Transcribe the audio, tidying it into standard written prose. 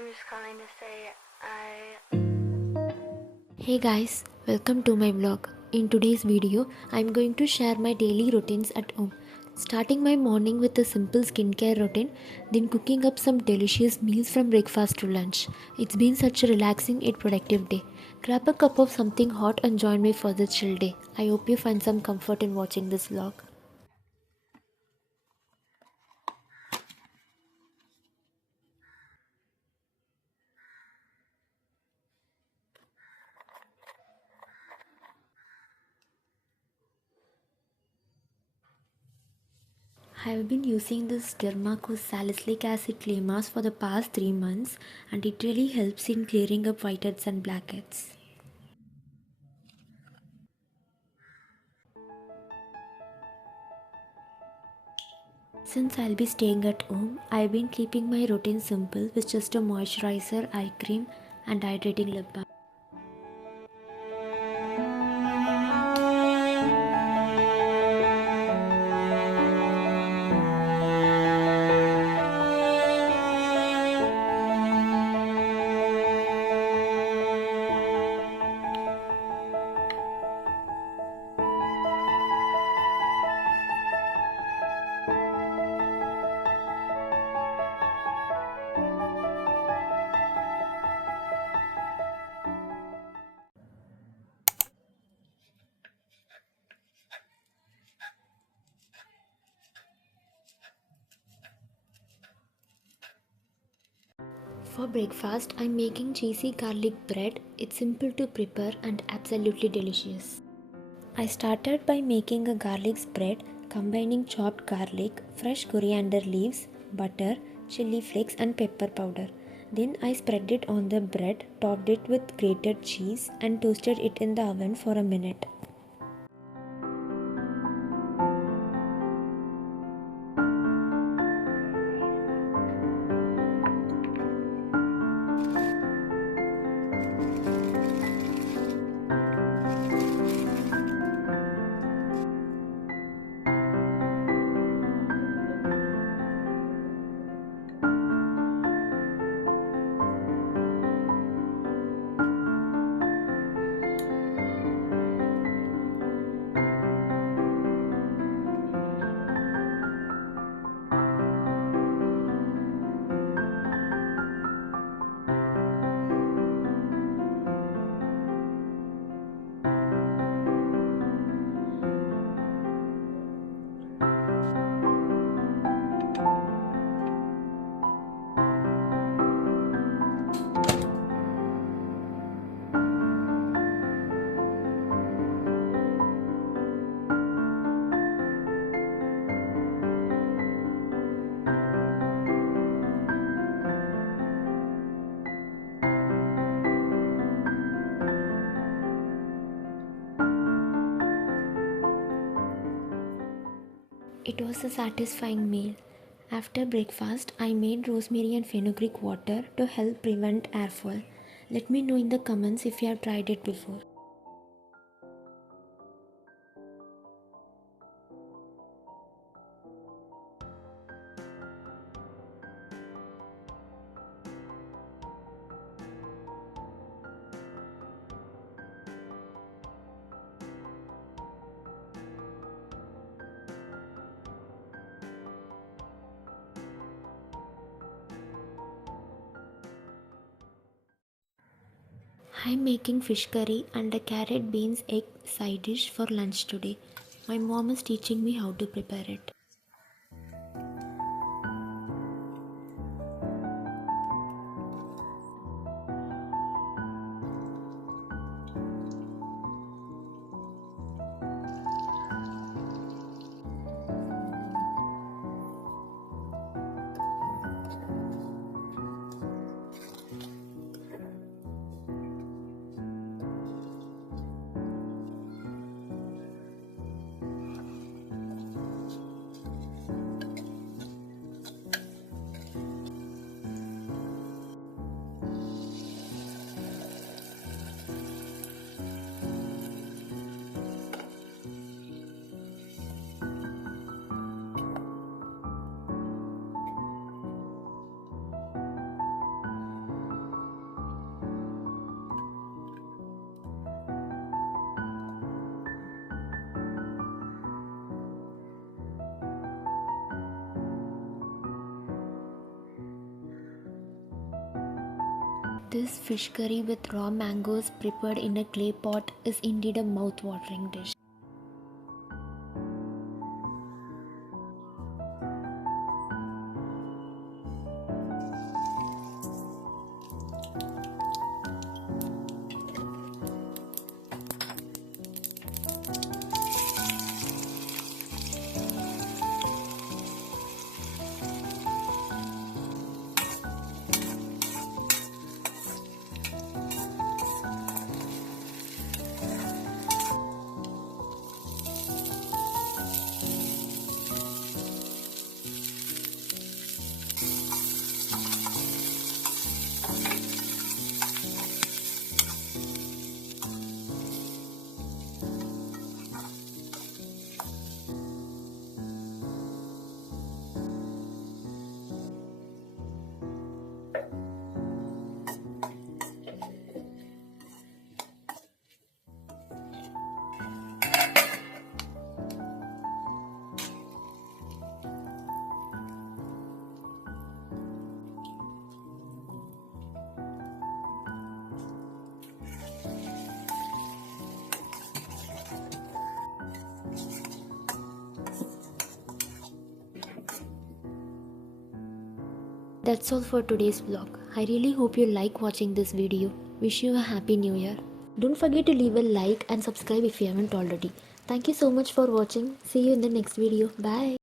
I'm just calling to say Hey guys, welcome to my vlog. In today's video, I'm going to share my daily routines at home. Starting my morning with a simple skincare routine, then cooking up some delicious meals from breakfast to lunch. It's been such a relaxing yet productive day. Grab a cup of something hot and join me for the chill day. I hope you find some comfort in watching this vlog. I have been using this Dermaco salicylic acid clay mask for the past 3 months and it really helps in clearing up whiteheads and blackheads. Since I'll be staying at home, I've been keeping my routine simple with just a moisturizer, eye cream and hydrating lip balm. For breakfast, I'm making cheesy garlic bread. It's simple to prepare and absolutely delicious. I started by making a garlic spread combining chopped garlic, fresh coriander leaves, butter, chili flakes and pepper powder. Then I spread it on the bread, topped it with grated cheese and toasted it in the oven for a minute. It was a satisfying meal. After breakfast, I made rosemary and fenugreek water to help prevent airfall. Let me know in the comments if you have tried it before. I'm making fish curry and a carrot beans egg side dish for lunch today. My mom is teaching me how to prepare it. This fish curry with raw mangoes prepared in a clay pot is indeed a mouth-watering dish. That's all for today's vlog. I really hope you like watching this video. Wish you a happy new year. Don't forget to leave a like and subscribe if you haven't already. Thank you so much for watching. See you in the next video. Bye.